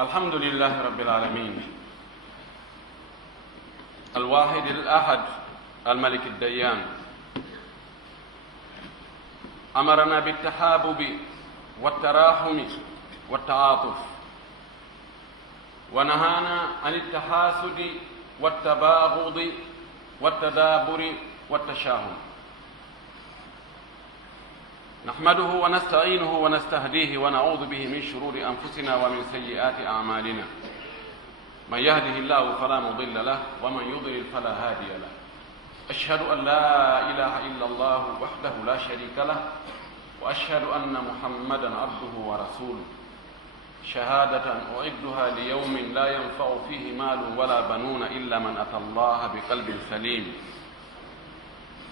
الحمد لله رب العالمين الواحد الأحد الملك الديان أمرنا بالتحابب والتراحم والتعاطف ونهانا عن التحاسد والتباغض والتدابر والتشاهم. نحمده ونستعينه ونستهديه ونعوذ به من شرور أنفسنا ومن سيئات أعمالنا. من يهده الله فلا مضل له ومن يضلل فلا هادي له. أشهد أن لا إله إلا الله وحده لا شريك له وأشهد أن محمدا عبده ورسوله شهادة أعدها ليوم لا ينفع فيه مال ولا بنون إلا من أتى الله بقلب سليم.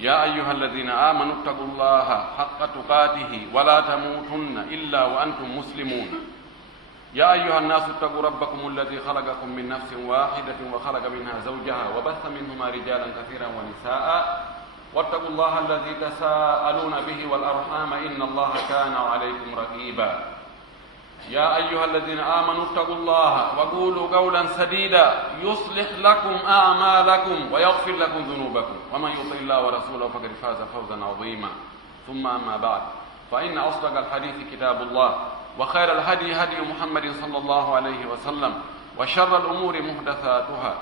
يا أيها الذين آمنوا اتقوا الله حق تقاته ولا تموتن إلا وأنتم مسلمون. يا أيها الناس اتقوا ربكم الذي خلقكم من نفس واحدة وخلق منها زوجها وبث منهما رجالا كثيرا ونساء واتقوا الله الذي تساءلون به والأرحام إن الله كان عليكم رقيبا. يا أيها الذين آمنوا اتقوا الله وقولوا قولا سديدا يصلح لكم أعمالكم ويغفر لكم ذنوبكم ومن يطع الله ورسوله فقد فاز فوزا عظيما. ثم أما بعد فإن أصدق الحديث كتاب الله وخير الهدي هدي محمد صلى الله عليه وسلم وشر الأمور محدثاتها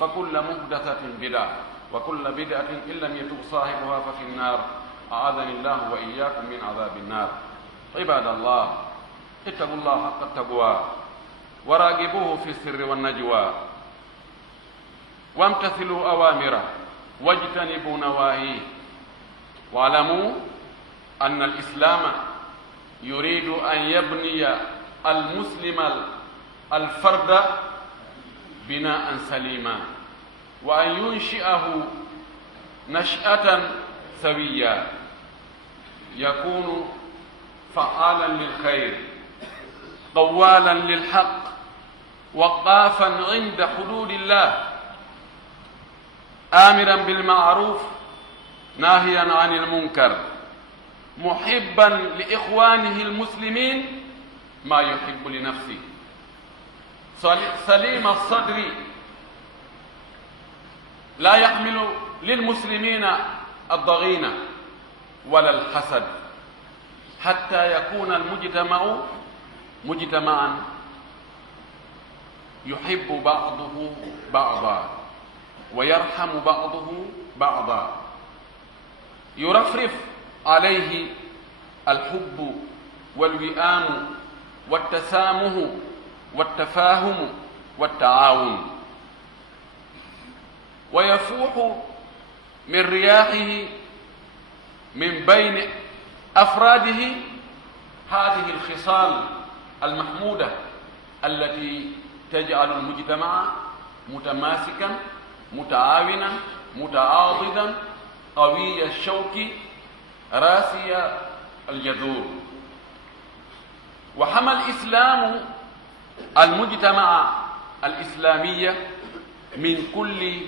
فكل محدثة بدعة وكل بدعة إن لم يتب صاحبها ففي النار. أعاذني الله وإياكم من عذاب النار. عباد الله اتقوا الله حق التقوى وراقبوه في السر والنجوى وامتثلوا أوامره واجتنبوا نواهيه واعلموا أن الإسلام يريد أن يبني المسلم الفرد بناء سليما وأن ينشئه نشأة سويا يكون فعالا للخير قوالا للحق وقافا عند حدود الله آمرا بالمعروف ناهيا عن المنكر محبا لإخوانه المسلمين ما يحب لنفسه سليم الصدر لا يحمل للمسلمين الضغينة ولا الحسد حتى يكون المجتمع مجتمعا يحب بعضه بعضا ويرحم بعضه بعضا يرفرف عليه الحب والوئام والتسامح والتفاهم والتعاون ويفوح من رياحه من بين أفراده هذه الخصال المحمودة التي تجعل المجتمع متماسكا متعاونا متعاضدا قوي الشوك راسي الجذور. وحمى الإسلام المجتمع الإسلامي من كل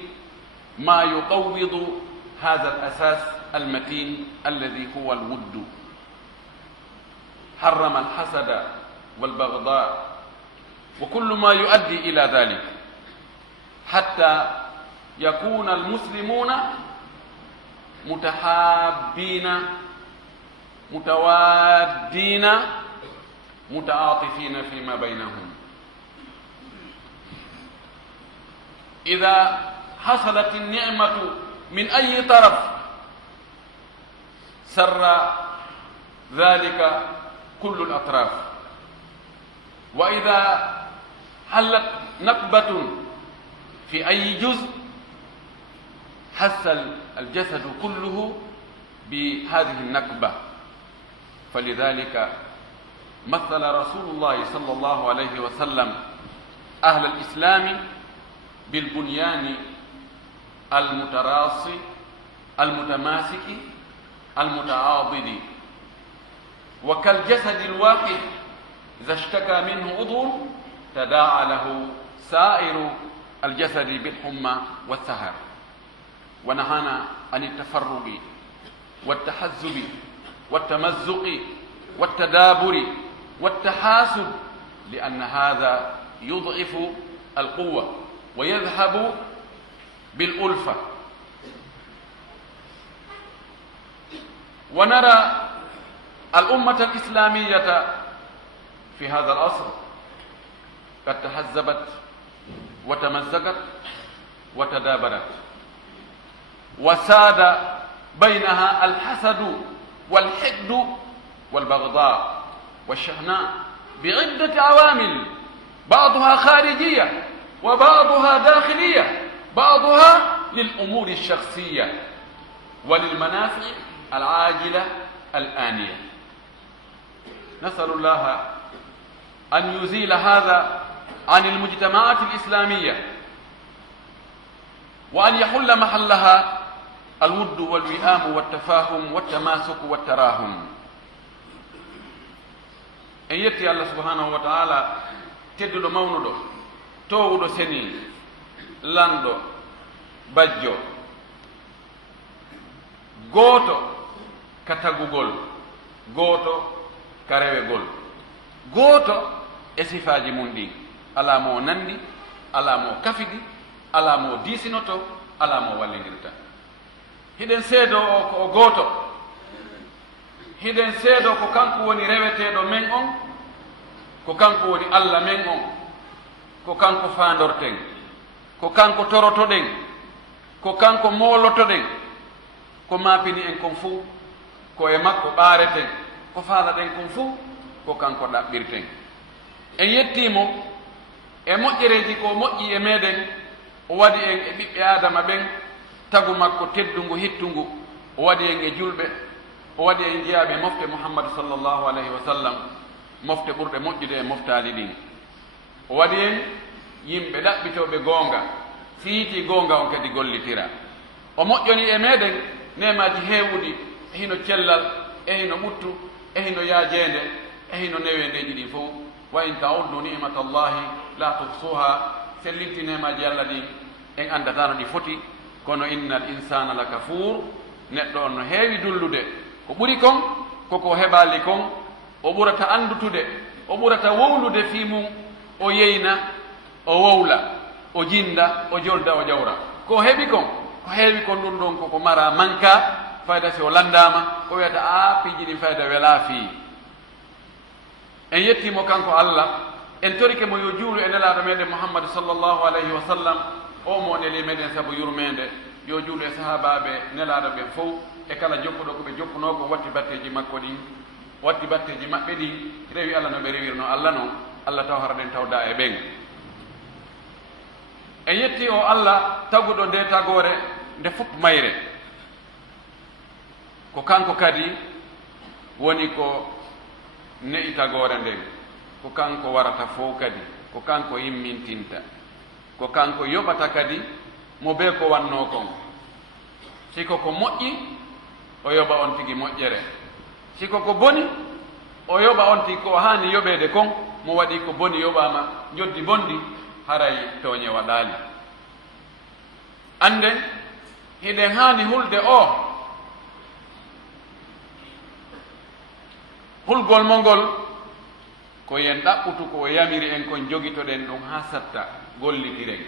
ما يقوض هذا الأساس المتين الذي هو الود. حرم الحسد والبغضاء وكل ما يؤدي إلى ذلك حتى يكون المسلمون متحابين متوادين متعاطفين فيما بينهم. إذا حصلت النعمة من أي طرف سر ذلك كل الأطراف، وإذا حلت نكبة في أي جزء حس الجسد كله بهذه النكبة. فلذلك مثل رسول الله صلى الله عليه وسلم أهل الإسلام بالبنيان المتراص المتماسك المتعاضد، وكالجسد الواحد إذا اشتكى منه عضو تداعى له سائر الجسد بالحمى والسهر. ونهانا عن التفرق والتحزب والتمزق والتدابر والتحاسد، لأن هذا يضعف القوة ويذهب بالألفة. ونرى الأمة الإسلامية في هذا العصر قد تحزبت وتمزقت وتدابرت، وساد بينها الحسد والحقد والبغضاء والشحناء بعدة عوامل، بعضها خارجية وبعضها داخلية، بعضها للأمور الشخصية وللمنافع العاجلة الآنية. نسأل الله أن يزيل هذا عن المجتمعات الإسلامية، وأن يحل محلها الود والوئام والتفاهم والتماسك والتراحم. en yetti Allah subhanahu wa ta'ala tedduɗo mawnuɗo towuɗo seni lanɗo bajjo gooto ka tagugol, gooto ka rewegol, gooto e sifaji mum ɗin. ala mo nandi, ala mo kafidi, ala mo disinoto, ala mo wallidirta. hiɗen seedo o ko o gooto, hiɗen seedo ko kanko woni reweteɗo men on, ko kanko woni Allah men on, ko kanko fandorten, ko kanko torotoɗen, ko kanko molotoɗen, ko mapini en kon fuu ko e makko ɓaareten, ko faalaɗen kon fuu ko kanko ɗaɓɓirten. en yettimo e moƴƴereji ko moƴƴi e meɗen, o waɗi en e ɓiɓɓe adama ɓen tagu makko teddungu hittungu, o waɗi en e julɓe, o waɗi en jeyaɓe mofte muhammadu sallllahu alayhi wa sallam, mofte ɓurɗe moƴƴude e moftali ɗin. o waɗi en yimɓe ɗaɓɓitoɓe goonga, siiti goonga on kadi gollitira. o moƴƴoni e meɗen nemaji heewuɗi, e hino cellal, e hino ɓuttu, e hino yaajende, e hino newendeji ɗin fof. wa in tauddu nimatallahi la tuhsuha. sellinti nemaji allah ɗin en andatano ɗi foti, kono innal insana la kafur. neɗɗo on no heewi dullude. ko ɓuri kon koko heɓali kon, o ɓurata andutude, o ɓurata wowlude fi mum, o yeyna, o wowla, o jinda, o jolda, o ƴawra. ko heɓi kon, ko heewi kon ɗum ɗon koko mara manka fayda. si o landama ko wiyata a piiji ɗin fayda wela fii. en yettimo kanko Allah, en torike mo yo juulu e nelaɗo meɗen muhammadu sallllahu alayhi wa sallam, o mo neli meɗen saabu yurmede. yo juulu e sahabaɓe nelaɗo ɓen fof, e kala jokkuɗo koɓe jokkunoko watti batteji makko ɗin, watti batteji maɓɓe ɗin, rewi Allah no ɓe rewirno Allah noon. Allah taw hara ɗen tawda e ɓen. en yetti o Allah taguɗo nde tagore nde fof mayre, ko kanko kadi woni ko ne'i tagore nden, ko kanko warata fof kadi, ko kanko yimmintinta, ko kanko yoɓata kadi mo be ko wanno kon. siko ko moƴƴi o yoɓa on tigi moƴƴere, siko ko boni o yoɓa on tigi ko hani yoɓede kon. mo waɗi ko boni yoɓama joddi bondi haray toñe waɗali. anden hiɗen hani hulde o hulgol mo ngol ko yen ɗaɓɓutu ko o yamiri en kon jogitoɗen ɗum ha satta gollitiren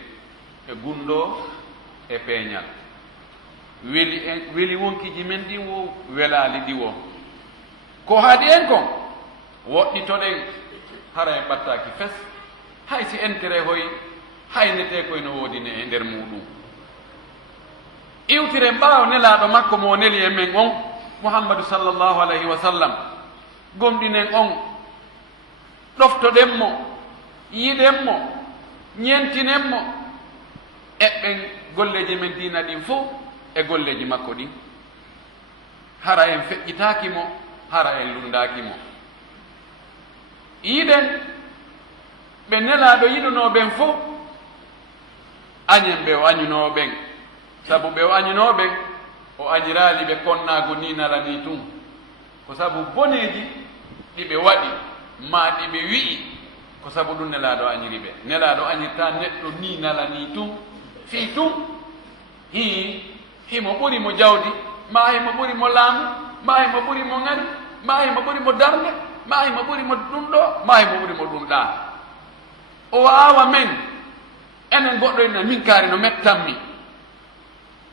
e gundo e peeñal. weli wonkiji men ɗin wo welali ɗi wo, ko haaɗi en kon woɗɗitoɗen hara e ɓattaki fes, hay si intérêt hoy haynete koye no woodine e nder muɗum. iwtiren ɓaawo nelaɗo makko mo neli e men on muhammadu sallllahu alayhi wa sallam, gomɗinen on, ɗoftoɗen mo, yiɗen mo, ñentinen mo, eɓɓen golleji men dina ɗin fof e golleji makko ɗin. hara en feƴƴitaki mo, hara en lundaki mo. yiɗen ɓe nelaɗo yiɗunoɓen fof añen ɓe o añunoɓen, sabu ɓe o añunoɓen o añirali ɓe konnago ni nala ni tun, ko sabu boneji ɗiɓe waɗi ma ɗiɓe wi'i, ko sabu ɗum nelaɗo añiri ɓe. nelaɗo añirta neɗɗo ni nala ni tun fi tun, himo ɓuri mo jawdi, ma himo ɓuri mo laamu, ma himo ɓuri mo ŋari, ma himo ɓuri mo darde, maayi mo ɓuri mo ɗum ɗo maayi mo ɓuri mo ɗum ɗa o awa men enen goɗɗo ena min kaari no mettanmi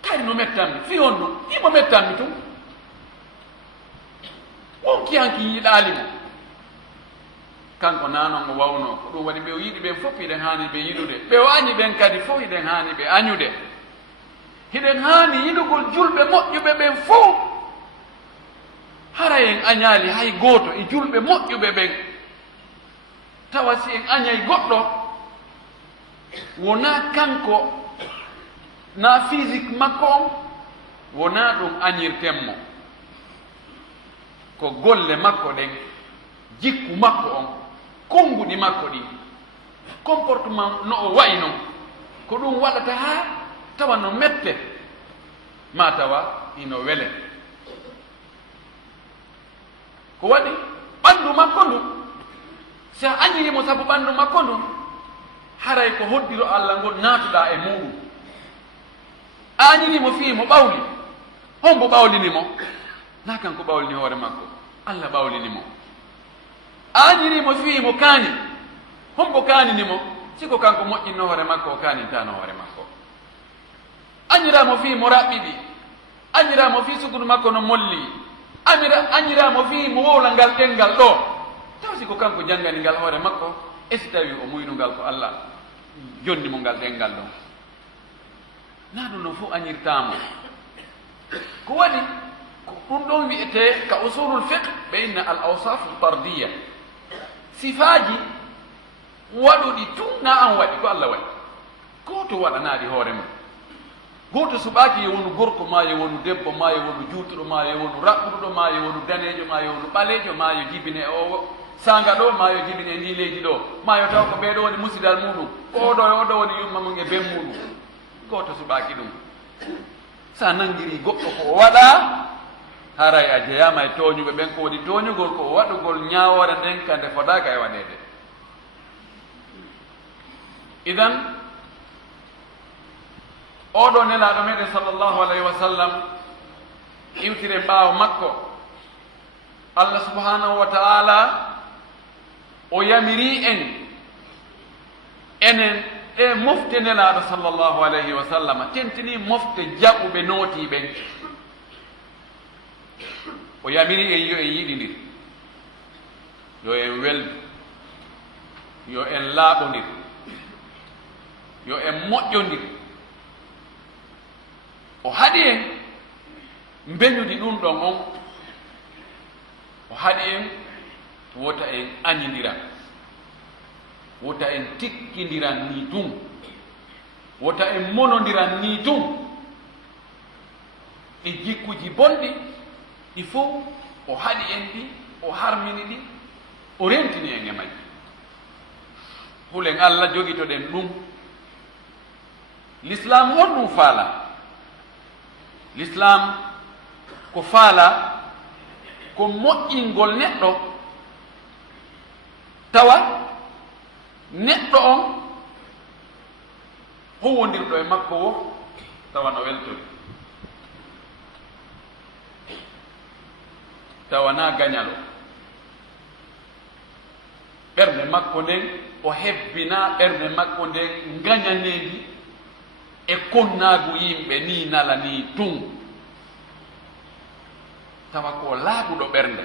kaari no mettanmi fi on ɗum imo mettanmi tum wonki hanki yiɗaali mo kanko nanon o wawno ko ɗum waɗi ɓe o yiɗi ɓen fof hiɗen haani ɓe yiɗude ɓe o añi ɓen kadi fof hiɗen haani ɓe añude hiɗen haani yiɗugol julɓe moƴƴuɓe ɓen fof hara en añaali hay gooto e julɓe moƴƴuɓe ɓen tawa si en añay goɗɗo wona kanko na physique makko on wona ɗum añirtenmo ko golle makko ɗen jikku makko on konnguɗi makko ɗi comportement no o wayi noon ko ɗum waɗata haa tawa no mette ma tawa ino wele ko waɗi ɓanndu makko ndu si a añirimo sabu ɓanndu makko ndu haray ko hoddiro Allah ngol naatuɗa e muɗum a añirimo fii mo ɓawli hombo ɓawlinimo na kanko ɓawlini hoore makko Allah ɓawlinimo a añirimo fii mo kaani hombo kaaninimo siko kanko moƴƴinno hoore makko o kaanintano hoore makko añiramo fii mo raɓɓiɗi añiramo fii sugudu makko no molli añiramo fii mo wowla ngal ɗenngal ɗo taw siko kanko janngani ngal hoore makko e si tawi o muynugal ko Allah jonni mo ngal ɗenngal ɗon na ɗum no fof añirtamo ko waɗi ko ɗum ɗon wiyete ka usulul fiqh ɓe inna al awsafu tardiya sifaji waɗuɗi tun na an waɗi ko Allah waɗi goto waɗanaɗi hoore mum goto suɓaki yo wonu gorko ma yo wonu debbo ma yo wonu juutuɗo ma yo wonu raɓɓuɗo ma yo wonu danejo ma yo wonu ɓalejo ma yo jibine o sanga ɗo ma yo jibine ndi leydi ɗo ma yo taw ko ɓeɗo woni musidal muɗum oɗo woni yumma mum e ben muɗum goto suɓaki ɗum sa nangiri goɗɗo ko o waɗa haray a jeyama e tooñuɓe ɓen ko woni tooñugol ko waɗugol ñawore nden kande fotaka e waɗede idan oɗo nelaɗo meɗen sallllahu alayhi wa sallam iwtire ɓaawo makko Allah subhanahu wa ta'ala o yamiri en enen e mofte nelaɗo sallllahu alayhi wa sallam tentini mofte jaɓuɓe nootiɓen o yamiri en yo en yiɗidir yo en weldu yo en laaɓodir yo en moƴƴodir o haɗi en mbeñude ɗum ɗon on o haɗi en wota en añidira wota en tikkidiran ni tun wota en monodiran ni tun e jikkuji bonɗi ɗi fof o haɗi en ɗi o harmini ɗi o rentini en e majji hulen Allah jogitoɗen ɗum l'islam honɗum faala l'islam ko faala ko moƴƴingol neɗɗo tawa neɗɗo on howondirɗo e makko wo tawa no weltori tawa na gañalo ɓernde makko nden o hebbina ɓernde makko nden gañanendi e konnaagu yimɓe ni nala ni tun tawa ko laaɓuɗo ɓernde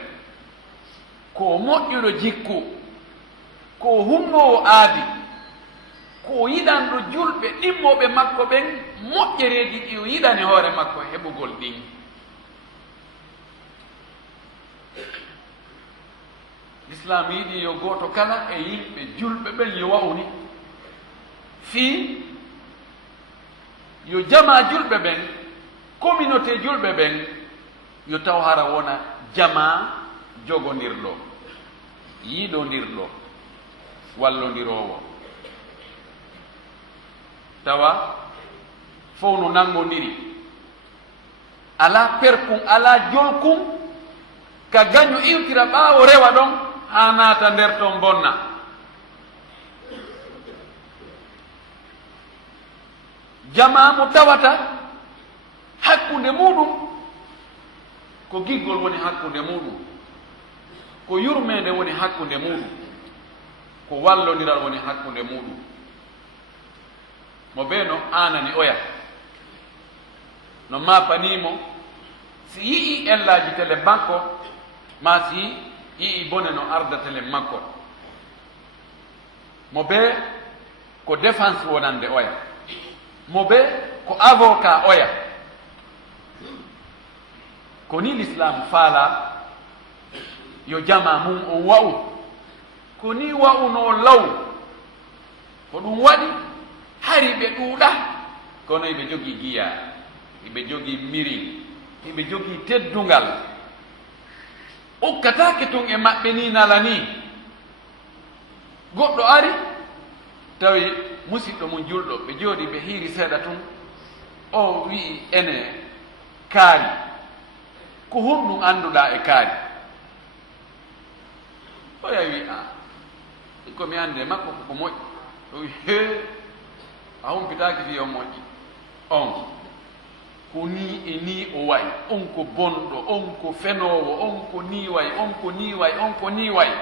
ko moƴƴuɗo jikku ko humnowo aadi ko yiɗanɗo julɓe ɗimmoɓe makko ɓen moƴƴereeji ɗi o yiɗani hoore makko heɓugol ɗin l'islam yiɗi yo gooto kala e yimɓe julɓe ɓen yo wawni fii yo jama julɓe ɓen communauté julɓe ɓen yo taw hara wona jama jogondirɗo yiiɗondirɗo wallodirowo tawa fof no nangodiri ala perkum ala jolkum ka gaño iwtira ɓaawo rewa ɗon ha naata nder ton bonna jama mo tawata hakkunde muɗum ko giggol woni hakkunde muɗum ko yurmede woni hakkunde muɗum, ko wallodiral woni hakkunde muɗum. mo ɓe no anani oya no mapanimo si yii ellaji tele makko ma si yii bone no arda tele makko. mo ɓe ko défense wonande oya, mo ɓe ko avocat oya. ko ni l'islam faala yo jama mum o wa'u, ko ni wa'uno law, ko ɗum waɗi hari ɓe ɗuuɗa, kono eɓe jogii giya, eɓe jogii miri, eɓe jogii teddungal, ukkataake tun e maɓɓe ni nala ni. goɗɗo ari tawi musidɗo mum julɗo, ɓe jooɗi ɓe hiiri seeɗa tun, o wi'i ene kaari, ko honɗum annduɗaa e kaari? o yawi komi annde makko koko moƴƴi. o wi he a humpitaaki fi o moƴƴi. on ko ni e ni o wayi, on ko bonɗo, on ko fenoowo, on ko ni wayi, on ko ni wayi, on ko ni wayi.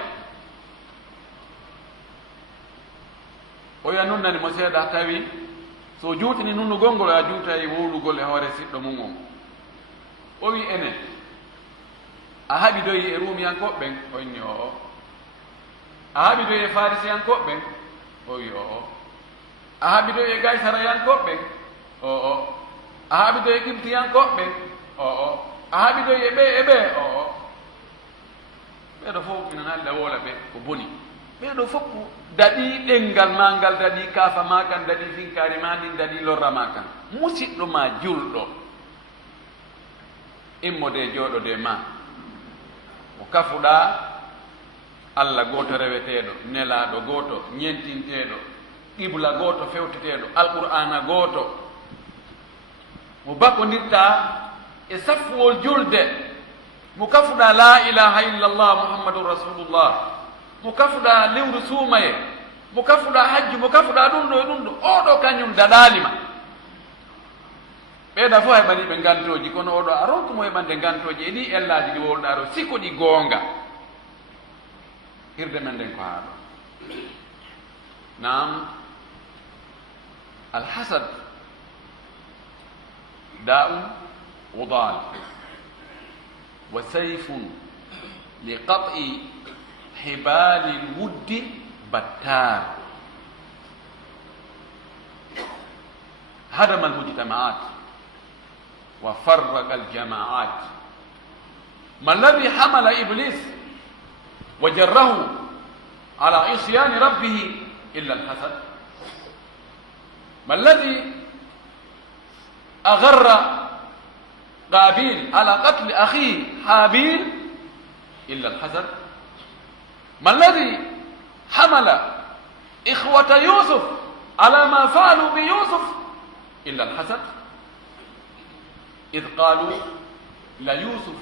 o wiya nun nani mo seeɗa tawi so juutini nunnugol ngol a juuta e wowlugol e hoore siɗɗo mum on. o wi enen a haɓidoyi e ruumiyankoɓe ɓen? o inni o a haɓidoyi e farisiyankoɓe ɓen? o wi o a haɓidoyi e gaysarayankoɓe ɓen? o a haɓidoyi e qibtiyankoɓe ɓen? o a haɓidoyi e ɓe e ɓe? o ɓeɗo fof minen haalde woola ɓe ko boni. ɓeɗo fof daɗi ɗengal ma ngal, daɗi kaafa ma kan, daɗi finkari ma ɗin, daɗi lorra ma kan. musidɗo ma julɗo immode jooɗode ma o kafuɗa allah gooto reweteeɗo, nelaaɗo gooto ñentinteeɗo, qibla gooto fewteteeɗo, alqur'ana gooto, mo bakkondirta e safwol julde, mo kafuɗa la ilaha illallah muhammadun rasulullah, mo kafuɗa lewru suumaye, mo kafuɗa hajju, mo kafuɗa ɗum ɗo e ɗum ɗo, oɗo kañum daɗalima. ɓeeɗa fof heɓani ɓe gantoji, kono oɗo a ronkumo heɓande gantoji e ɗi ellaji ɗi wowɗa ɗo, siko ɗi goonga. hirde men nden ko haa ɗo. nam alhasad da'un udal wa sayfun li qat'i hibali lwuddi battar. hadama almujtamaat وفرق الجماعات. ما الذي حمل إبليس وجره على عصيان ربه إلا الحسد؟ ما الذي أغر قابيل على قتل أخيه حابيل إلا الحسد؟ ما الذي حمل إخوة يوسف على ما فعلوا بيوسف إلا الحسد؟ إذ قالوا ليوسف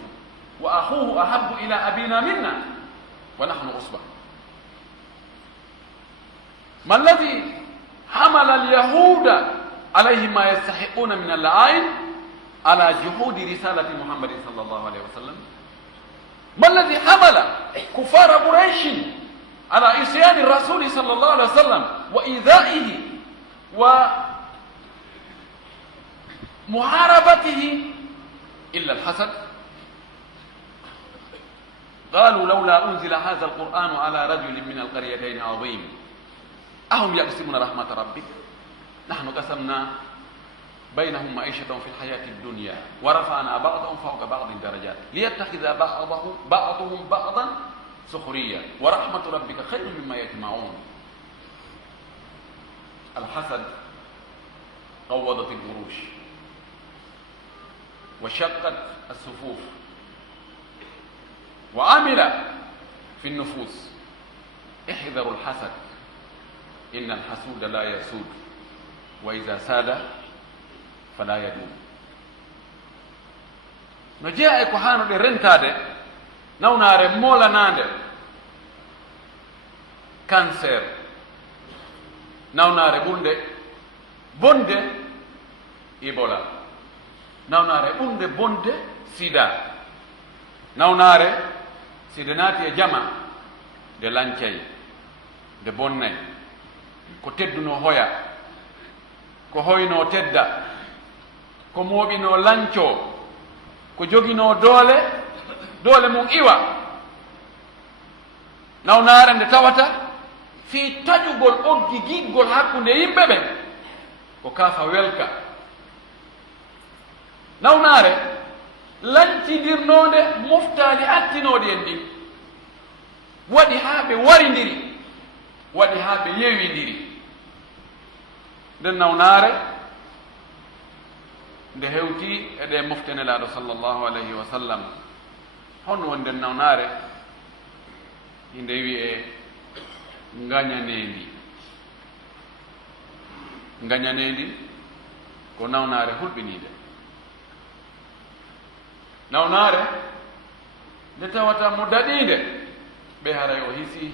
وأخوه أحب إلى أبينا منا ونحن أصبع. ما الذي حمل اليهود عليهم ما يستحقون من اللعائن على جحود رسالة محمد صلى الله عليه وسلم؟ ما الذي حمل كفار قريش على عصيان الرسول صلى الله عليه وسلم وإيذائه ومحاربته إلا الحسد؟ قالوا لولا أنزل هذا القرآن على رجل من القريتين عظيم أهم يقسمون رحمة ربك نحن قسمنا بينهم معيشتهم في الحياة الدنيا ورفعنا بعضهم فوق بعض درجات ليتخذ بعضهم بعضا سخريا ورحمة ربك خير مما يجمعون. الحسد قوضت الجروش وشقت الصفوف وعمل في النفوس. احذروا الحسد إن الحسود لا يسود وإذا ساد فلا يدوم. no jeeya e ko haanoɗe rentade nawnaare moolanande cancer, nawnaare ɓurde bonde Ebola, nawnaare ɓurde bonde sida, nawnaare side naati e jama nde lancay nde bonnay ko tedduno hoya ko hoyno tedda ko mooɓino lanco ko jogino doole mum iwa nawnaare nde tawata fii taƴugol ɓoggi giggol hakkunde yimɓe ɓen ko kaafa welka nawnaare lancidirnode moftaali attinoɗi en ɗin waɗi haa ɓe warindiri waɗi haa ɓe yewindiri nden nawnaare nde hewti eɗe moftenelaaɗo sallllahu alayhi wa sallam hono woni nden nawnaare inde wiye ngañanendi ko nawnaare hulɓiniide nawnaare nde tawata mo daɗiinde ɓe haray o hisi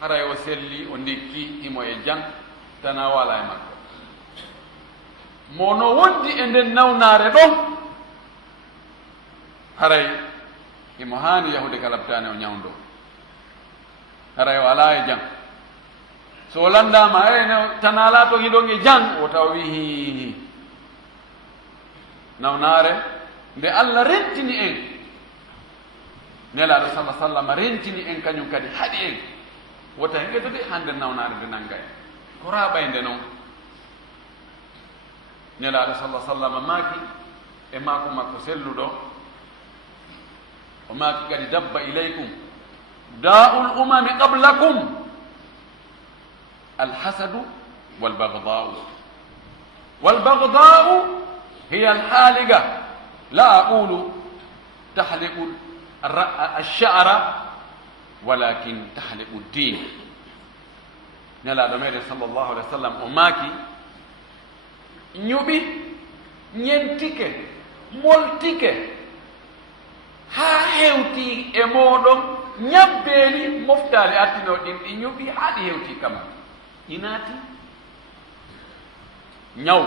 haray o selli o ndikki himo e jang tana wala e makko mono wondi e nden nawnaare ɗon haray himo haani yahude ka labtaane o ñawndo haray o alaa e jang so o lanndama tana laato hiɗon e jang o taw wihi nawnaare nde allah rentini en nelaaɗo sallah sallam rentini en kañum kadi haɗi en wota hegetude hande nawnaare nde nannga en ko raaɓaynde noon nelaaɗo sallah sallam maaki e maako makko selluɗo o maaki kadi dabba ilaykum da'ul umami qablakum alhasadu walbagda'u hiya alhaliga la aqulu tahliqu alsha'ra walakin tahliqu ddin nelaaɗo meɗen sallllahu alih wa sallam o maaki ñuɓi ñentike moltike haa hewti e mooɗon ñabbeeli moftaali attino ɗin ɗi ñuɓi haa ɗi hewti kama inaati ñaw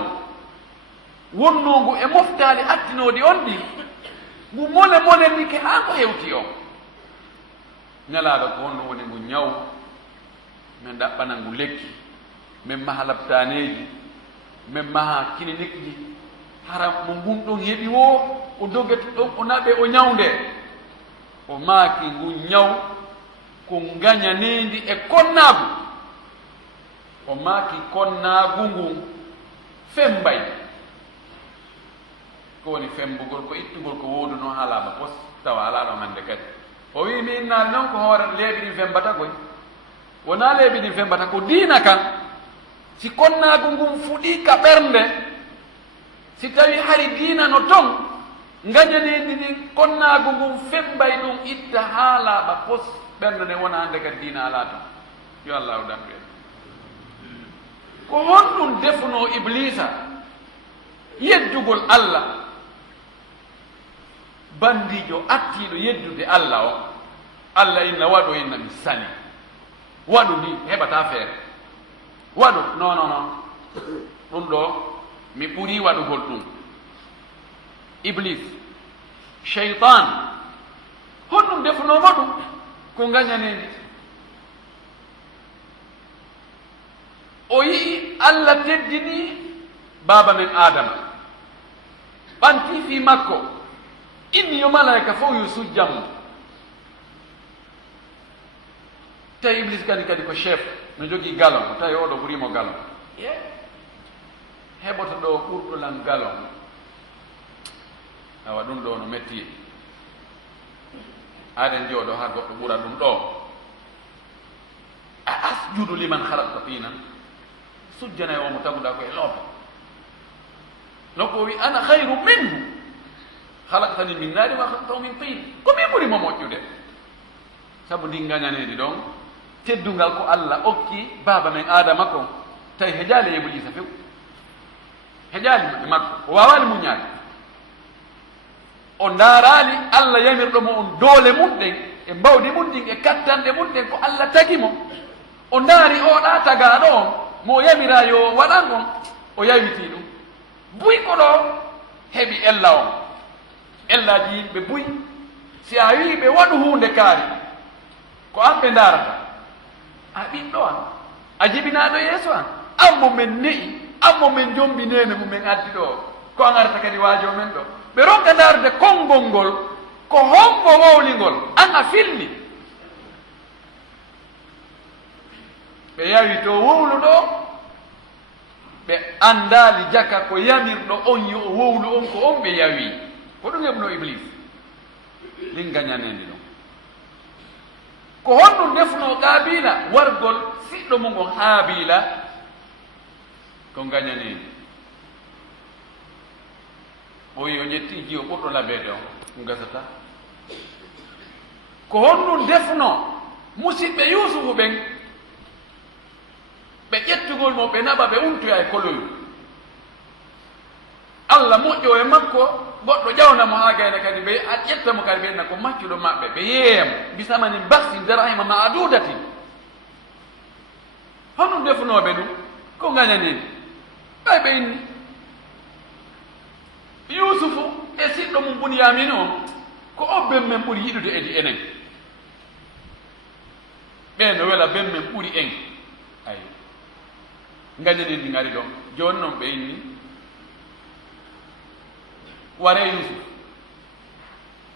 wonnongu e moftaali attinoɗi on ɗi ngu molenike haa ko hewti on nelaaɗo ko honno woni ngu ñaw min ɗaɓɓana ngu lekki min maha labtaneeji min maha clinique ji hara mo ngunɗon heɓi o dogeti ɗon o naɓe o ñawnde o maaki ngu ñaw ko ngañanendi e konnaagu o maaki konnaagu ngun fembay ko woni fembugol ko ittugol ko wooduno haa laaɓa pos tawa alaa ɗon hannde kadi o wi mi innaali noon ko hoore leeɓi ɗin fembata koy wonaa leeɓi ɗin fembata ko diina kan si konnaagu ngun fuɗii ka ɓernde si tawi hari diina no ton ngañanendi ɗin konnaagu ngun fembay ɗum itta haa laaɓa pos ɓernde nde wona hannde kadi diina alaa ton yo allahu damɓe ko honɗum defuno iblisa yeddugol allah bandijo attiiɗo yeddude allah o allah inna waɗo inna mi sani waɗu ndi heɓata feere waɗu non ɗum ɗo mi ɓurii waɗugol ɗum iblis cheytan honɗum defunomo ɗum ko ngañanendi o yii allah teddini baaba men adama ɓanti fi makko inni yo malayika fof yo sujjanmo tawi iblis kadi ko chef no jogii galon tawi oɗo ɓurimo galon heɓoto ɗo ɓurɗulan galon awa ɗum ɗo no metti aɗen jooɗo ha goɗɗo ɓura ɗum ɗo a asjudu liman halakta tinan sujjana e omo taguɗa ko e loope nokko wi ana hayru minhu halaktani min naari wa halaktahu min tin ko min ɓurimo moƴƴude sabu ndi gañaneedi ɗon teddungal ko allah okki baaba men adama kon tawi hejaali iblisa few hejaali makko o waawani muñaade o ndaaraali allah yamirɗomo on doole mum ɗen e mbawdi mum ɗin e kattanɗe mum ɗen ko allah tagi mo o ndaari oɗa tagaaɗo on mo yamira yo waɗan on o yawiti ɗum buy ko ɗo heɓi ella on ellaji yimɓe buy si a wi ɓe waɗu hunde kaari ko an ɓe ndarata a ɓiɗɗo an a jibinaɗo yeeso an ammo men ne'i ammo men jombinene mumen addi ɗo ko an arata kadi waajo men ɗo ɓe ronka ndarude konngol ngol ko hombo wowlingol an a filni ɓe yawi to wowlu ɗo ɓe andali jaka ko yamirɗo on yo wowlu on ko on ɓe yawi ko ɗum heɓno iblis ɗin gañanedi ɗum ko honɗum defno qaabila wargol siɗɗo mo ngon haabila ko gañanedi o wi o ƴetti jiyo ɓurɗo labede on ɗum gasata ko honɗum defno musidɓe yusufu ɓen ɓe ƴettugol mo ɓe naɓa ɓe untoya e koloyu allah moƴƴo e makko goɗɗo ƴawnamo ha gayna kadi ɓe a ƴettamo kadi ɓenna ko maccuɗo maɓɓe ɓe yeeyamo bisamanin basti darahima ma adudatin honɗum defunoɓe ɗum ko gañanini ɓay ɓe inni yusufu e siɗɗo mum buniyamini on ko o ben men ɓuuri yiɗude edi enen ɓeno wela ben men ɓuuri en ayi gañanini ɗi ngari ɗon joni noon ɓe inni ware yusuf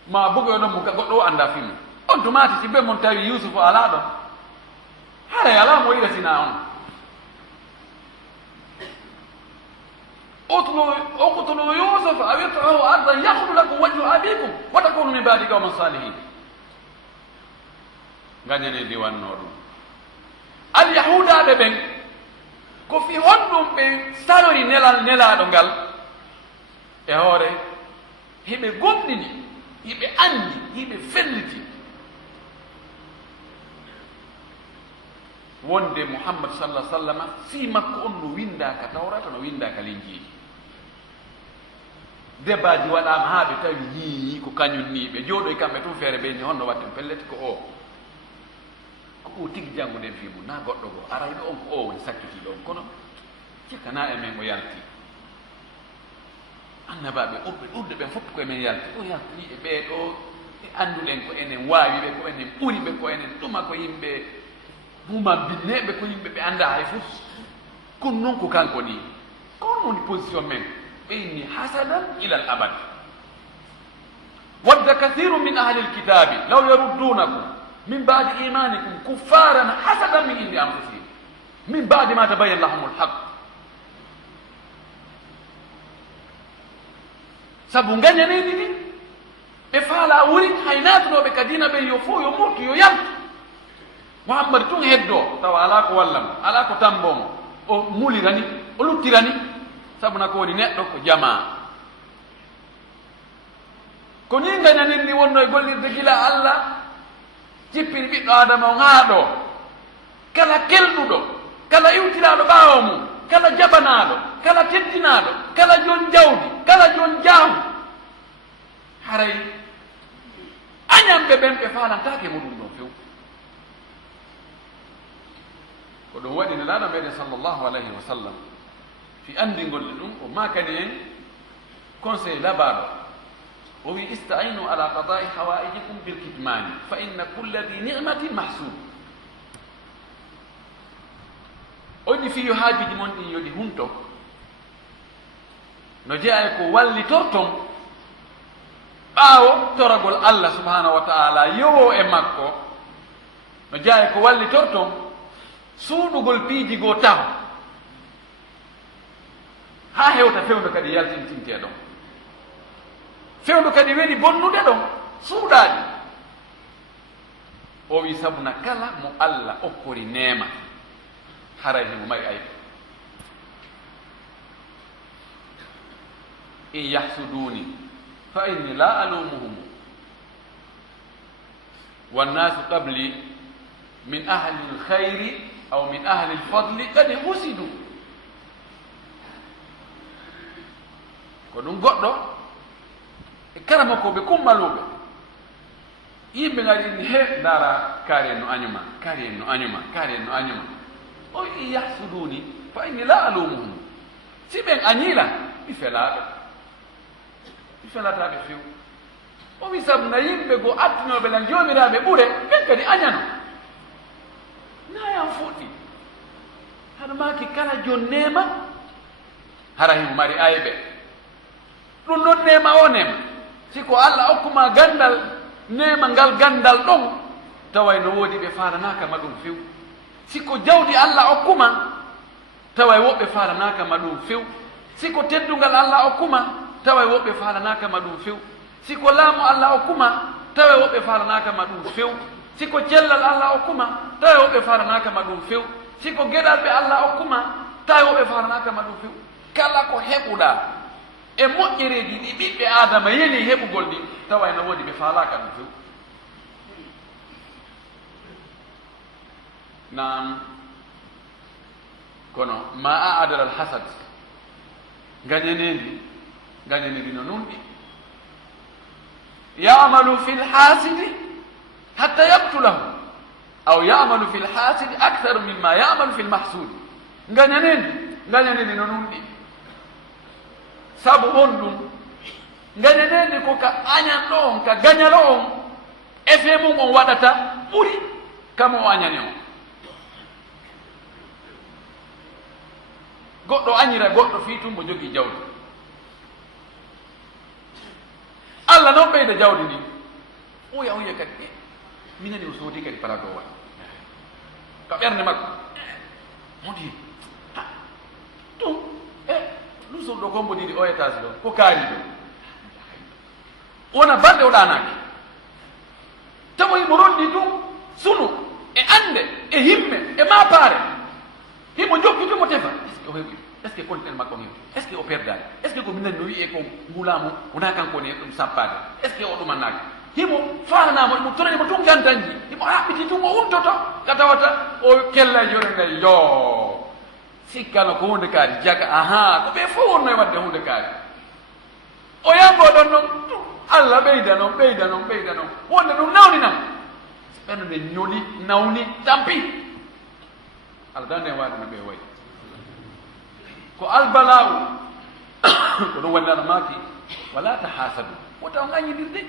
ma bugoyoɗon mo goɗɗo o anda filme on tumati si be mon tawi yusufu ala ɗon haray ala mo yiɗatina on uqtulu yusufa aw itrahu ardan yakhlu lakum wajhu abikum wa takunu min ba'di qawmin salihin gañane di wanno ɗum alyahudaɓe ɓen ko fi honɗum ɓe salori nelaɗo ngal e hoore hiɓe gomɗini hiɓe andi hiɓe felliti wonde muhammad sallah sallam si makko on no windaka tawrata no windaka linjiiji débaji waɗama ha ɓe tawi yii ko kañum ni ɓe jooɗo e kamɓe tum feere ɓe ni honno watten pellete ko o tigi jannguɗen fimu na goɗɗo goo arayɗo on ko o woni sakkitiɗo on kono cikkana e men o yalti annabaɓe ɓurɓe ɓen fof ko emen yalti o yalti e ɓeeɗo e annduɗen ko enen waawi ɓe ko enen ɓuri ɓe ko enen ɗuma ko yimɓe muman binneɓe ko yimɓe ɓe annda hay fof kono noon ko kanko ni ko on woni position men ɓeyni hasadan ila l abad wadda kathiru min ahli lkitabi law yaruddunakum min badi imanikum kuffaran hasadan min indi anfusihim min badi ma tabayyan lahum lhaq sabu gañaneni ni ɓe faala wuri hay natanoɓe ka dina ɓen yo fo yo murtu yo yaltu muhammad tun heddo tawa ala ko wallamo ala ko tambomo o mulirani o luttirani sabuna ko woni neɗɗo ko jama ko ni gañanin ni wonno e gollirde gila allah jippini ɓiɗɗo adama on haa ɗo kala kelɗuɗo kala iwtiraɗo ɓaawo mum kala jabanaɗo kala teddinaɗo kala jon jawdi kala jon jaahu haray añamɓe ɓen ɓe falantake mo ɗum ɗon few ko ɗum waɗi nelaɗo meɗen sallllahu alayhi wa sallam fi andigolle ɗum o makani en conseil labaɗo o wi istainu ala qada'i hawaijikum bilkitmani fa inna kulla di ni'matin mahsud oni fiyo haajiji mon ɗin yoɗi hunto no jeeya ko wallitorton ɓaawo toragol allah subhanahu wa ta'ala yowo e makko no jeeya ko wallitorton suuɗugol piiji goo taw ha hewta fewndo kadi yaltintinte ɗon fewndo kadi weli bonnude ɗon suuɗaɗi o wi sabuna kala mo allah okkori neema haray himo mari aybe in yahsuduni fa inni la alumuhum wannasu qabli min ahli lkhayri aw min ahli lfadli kadi husidu ko ɗum goɗɗo e karama koɓe kummaluɓe yimɓe ngari inni he ndara kaari en no añuma kaari en no añuma kaari en no añuma o in yahsuduni fa inni la alumuhum si ɓen añiila mi felataɓe few o wi sabu na yimɓe go attinoɓe lan jomiraɓe ɓure ɓen kadi añano nayan fuɗɗi haɗa maki kala jon nema hara himo mari aye ɓe ɗum noon nema o nema siko allah hokkuma gandal nema ngal gandal ɗon taway no woodi ɓe faranaka ma ɗum few siko jawdi allah hokkuma taway woɓɓe faranaka ma ɗum few siko teddungal allah hokkuma taway woɓɓe faranaka ma ɗum few siko laamu allah hokkuma taway woɓɓe faranaka ma ɗum few siko cellal allah hokkuma taway woɓɓe faranaka ma ɗum few siko geɗal ɓe allah hokkuma taway woɓɓe faranaka ma ɗum few kala ko heɓuɗa e moƴƴereji ɗi ɓiɓɓe adama yeli heɓugol ɗi taway no woodi ɓe falaka ɗum few nam kono ma a adal al hasad gañanendi no nunɗi yamalu fi lhasidi hatta yabtulahu aw yamalu fi lhasidi actaru mimma yamalu fi lmahsudi gañanendi no nunɗi sabu on ɗum gañanendi ko ka añanɗo on ka gañalo on effet mum on waɗata ɓuri kamo o añani on goɗɗo añira goɗɗo fii tum mo jogii jawdi allah noon ɓeyda jawdi ndi uya kadi minani o soodi kadi para dow waɗ ka ɓernde makko modi ɗum ɗum somɗo kombodiɗi o étage ɗo ko kaari ɗo wona balɗe o ɗanaki tawa himo rondi ɗum sunu e ande e himme e mapare himo jokkitumo tefa o heɓi est ce que konten makko him est ce que o perdani est ce que ko minani no wiye ko ngulamu wona kanko ne ɗum sappade est ce que o ɗumannaki himo falanamo imo toranimo tun gantanji himo haɓɓiti tun o untoto ka tawata o kella joni nde yo sikkano ko hunde kaari jaga aha ko ɓe fof wonno e wadde hunde kaari o yango ɗon noon allah ɓeyda noon wonde ɗum nawninam ɓenno nde ñoli nawni tampi allah dande en waɗi no ɓe wayi ko albala'u ko ɗum wandi aɗa maaki wala tahasadu o taw gañidirde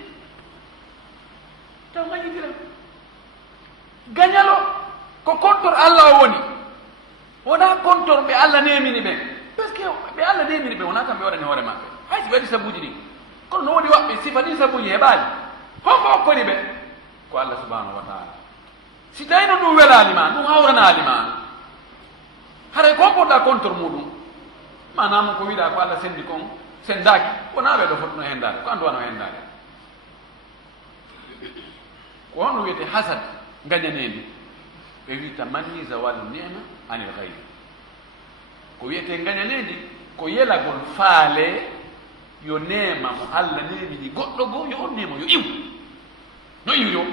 gañalo ko kontor allah o woni wona kontor ɓe allah nemini ɓen par ce que ɓe allah nemini ɓe wona kam ɓe waɗani hoore maɓɓe haysi ɓe waɗi sabuji ɗi kono no woodi waɓɓe sifa ɗin sabuji heɓaali honko hokkoni ɓe ko allah subhanahu wa taala si tawi no ɗum welali ma ɗum hawranali ma haray ko poɗɗa kontor muɗum manam ko wiɗa ko allah sendi kon sendaki wona ɓe ɗo fotno hendade ko andu wano hendade ko honno wiyete hasad gañanendi ɓe wi tamanni zawal nema anil gayri ko wiyete gañanendi ko yelagol faale yo nema mo allah nemini goɗɗo goo yo on nema yo iw no iwyo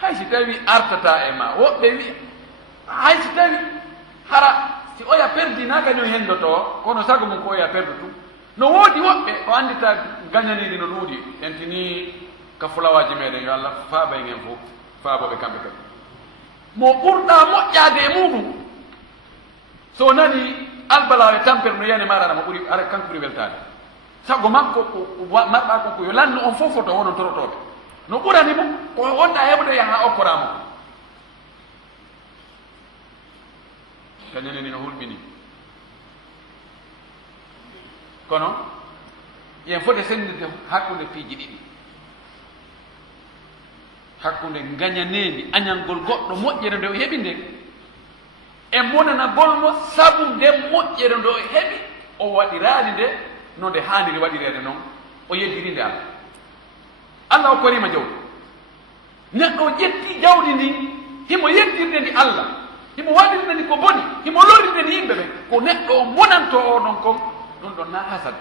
hay si tawi artata e ma woɓɓe wi hay si tawi hara si oya perdina kañum hendoto kono sago mum ko oya perdu tum no woodi woɓɓe o andita gañanidi no ɗuuɗi entini ka fulawaji meɗen yo allah faabay gen fof faaboɓe kamɓe kadi mo ɓurɗa moƴƴade e muɗum so nani albalaw e tampere no yiyani maɗa mo ɓuri ara kanko ɓuri weltade sago makko marɗa kon ko yo lanno on fof foto wonon torotoɓe no ɓurani mo ko wonɗa heɓde yaha okkoramo gañaneni no hulɓini kono yen foti senndirde hakkunde piiji ɗiɗi hakkunde gañanendi añangol goɗɗo moƴƴere nde o heɓi nde e monanagol mo sabu nde moƴƴere nde o heɓi o waɗirani nde no nde haaniri waɗirede noon o yeddiri nde allah allah okkorima jawdi neɗɗo o ƴetti jawdi ndin himo yeddirde ndi allah himo waɗirde ndi ko boni himo lorride ndi yimɓe ɓe ko neɗɗo o monanto o ɗon kon ɗum ɗon na hasad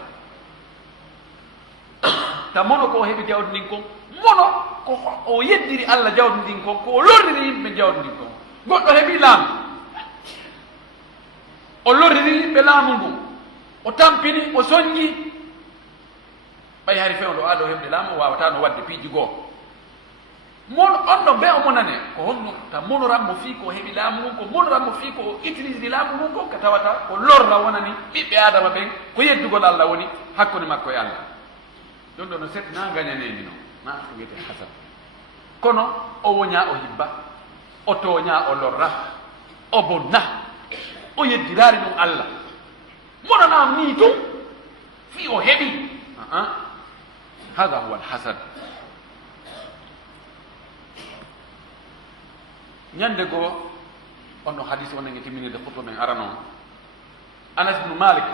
ta mono ko o heɓi jawdi ndin kon mono ko o yeddiri allah jawdi ndin kon ko o lorriri yimɓe jawdi ndin kon goɗɗo heɓi laamu o lorriri yimɓe laamu ngu o tampini o soññi ɓay hari fewndo aɗo heɓde laamu o wawata no wadde piiji goo mon on ɗo ɓe o monane ko honno ta monoranmo fii ko heɓi laamu ngun ko monoranmo fii ko o utilise ɗi laamu ngun kon ka tawata ko lorra wonani ɓiɓɓe adama ɓen ko yeddugol allah woni hakkude makko e allah ɗum ɗo no setti na gañaneni no na ko wiyete hasan kono o woña o hibba o tooña o lorra o bonna o yeddirari ɗum allah monanam ni tum fi o heɓi hada huwa alhasad. ñande goo on no hadis o nange timminide khutba men arano anas ibnu malik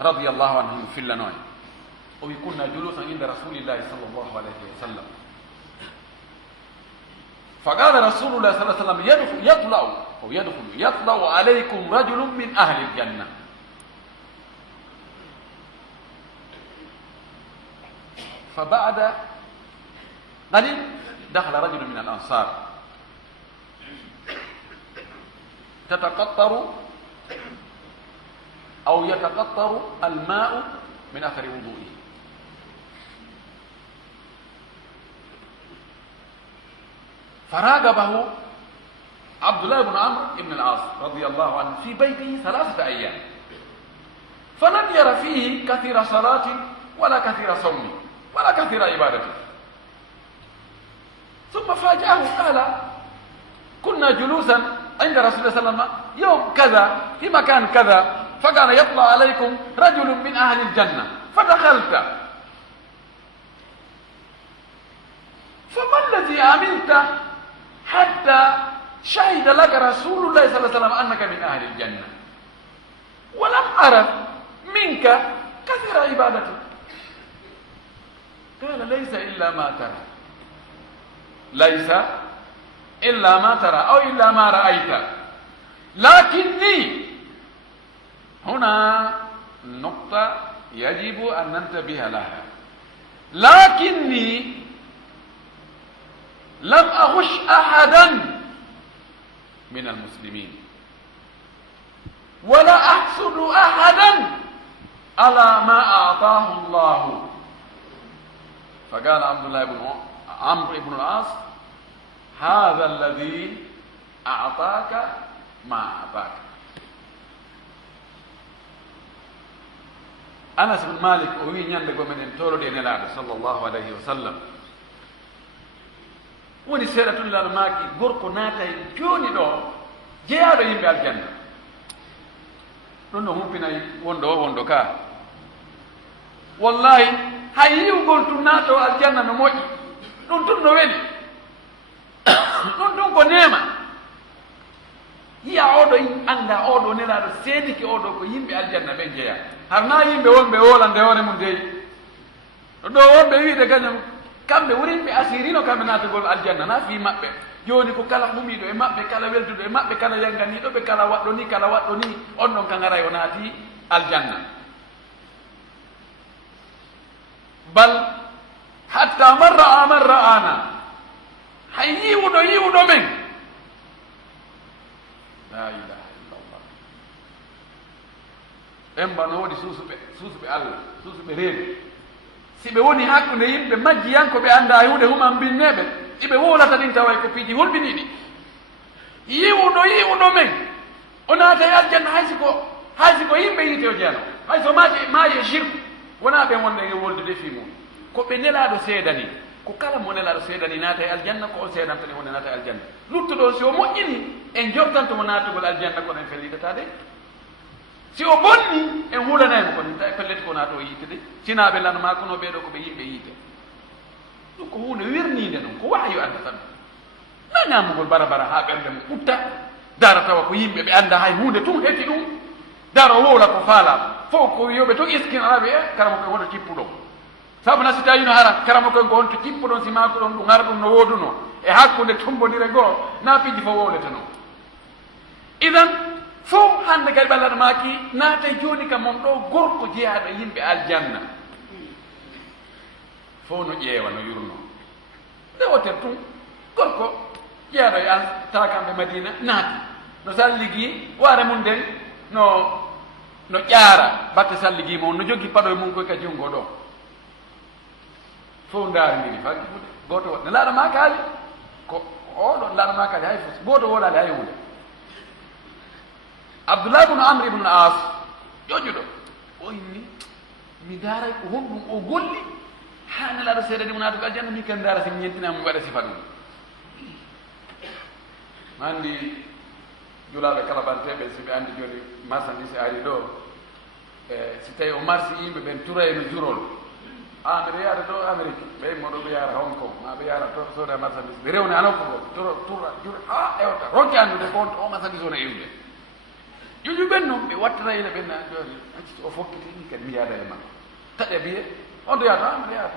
radiallahu anhu fillanoy o wi kunna julusan inda rasulillahi sallallahu alayhi wa sallam فقال رسول الله صلى الله عليه وسلم يطلع عليكم رجل من أهل الجنة فبعد قليل دخل رجل من الأنصار يتقطر الماء من أثر وضوئه فراقبه عبد الله بن عمرو بن العاص رضي الله عنه في بيته 3 أيام فلم ير فيه كثير صلاة ولا كثير صوم ولا كثير عبادة ثم فاجأه قال كنا جلوسا عند رسول الله صلى الله عليه وسلم يوم كذا في مكان كذا فقال يطلع عليكم رجل من أهل الجنة فدخلت فما الذي عملت حتى شهد لك رسول الله صلى الله عليه وسلم أنك من أهل الجنة ولم أرى منك كثير عبادتك قال ليس إلا ما ترى ليس إلا ما ترى أو إلا ما رأيت لكني هنا نقطة يجب أن ننتبه لها لكني لم أغش أحدا من المسلمين ولا أحسد أحدا على ما أعطاه الله فقال عبد الله بن عمرو بن العاص هذا الذي أعطاك ما أعطاك. أنس بن مالك وين يندق من تولد نلاد صلى الله عليه وسلم woni seeɗatullal maaki gorko naatay jooni ɗo jeyaaɗo yimɓe aljanna ɗum no humpinayi wonɗo o wonɗo kaa wallahi hay yiwgol tun naato aljanna no moƴƴi ɗum tun no weli ɗum tun ko neema yiya oɗo annda oɗo nelaaɗo seediki oɗo ko yimɓe aljanna ɓen jeya har na yimɓe wonɓe wolande hoore mum deyi ɗo wonɓe wiide kañum kamɓe wurinɓe asirino kamɓe naatugol aljanna na fi maɓɓe joni ko kala humiɗo e maɓɓe kala welduɗo e maɓɓe kala yanganiɗo ɓe kala waɗɗo ni on ɗon ka garay o naati aljanna bal hatta man ra'ana hay yiwuɗo men la ilaha illallah ɓen no woodi suusuɓe allah suusuɓe reedu si ɓe woni hakkunde yimɓe majjiyankoɓe annda hunde human binneɓe iɓe wolata ɗin tawa ko piiji hulɓiniɗi yiwuɗo men o naata e aljanna haysi ko yimɓe yite o jeeno hayso maayi e shirku wona ɓen wonɗen e woldude fi mum ko ɓe nelaɗo seedani ko kala mo nelaɗo seedani naata e aljanna ko on seedantani wonde naata e aljanna luttuɗo si o moƴƴini en jortantomo naatugol aljanna kono en fellitata de si o bonni en hulanaymo kono ta pellete ko naato o yiite de sinaɓe lanma kono ɓeeɗo ko ɓe yimɓe yiite ɗum ko hunde wirnide noon ko waayo addata ɗum na ñamugol bara ha ɓerde mo ɓutta dara tawa ko yimɓe ɓe annda hay hunde tun hetti ɗum dara o wowla ko faala fof ko wiyoɓe to iskinaɓe karamo koye woto cippuɗo sabu na si tawino hara karamo koye ko wonto cippuɗon si mako ɗon ɗum ara ɗum no wooduno e hakkude tombodire goo na pijji fof wowlete noon idan fof hande kadi ɓallaɗo maki naata joni kam mon ɗo gorko jeyaɗo yimɓe aljanna fof no ƴeewa no yurno nde wotere tun gorko jeyaɗo e takamɓe madina naati no salligui waare mum nden no ƴaara batte salligui on no jogui paɗo e mum koye ka jungo ɗo fof ndaarindiri fakkifude goto waɗ ne laaɗo ma kaali ko oɗo laaɗo ma kaali hay fof goto woɗade hay hunde Abdullah ibn Amr ibn al-As joƴƴuɗo o inni mi daaray ko honɗum o golli haa nelaaɗo seeɗa ɗi mo naatu ko aljanna min kan ndaara si mi ñentinama mi waɗa sifa ɗum ma anndi julaaɓe kalabanteɓe si ɓe anndi jooni marchandise ari ɗo si tawi o marsi yimɓe ɓen turayno jurol mbiɗa yaara ɗo Amérique ɓe moɗo ɓe yaara Hong Kong ma ɓe yaara to sooda marchandise ɓe rewne anokko go turra jure ewta ronki anndude ko o marchandise ono ewde joju ɓen noon ɓe wattanayla ɓen joni o fokkiti ni kadi mi yaada e makko taƴa biye on to yahata mbiɗa yahata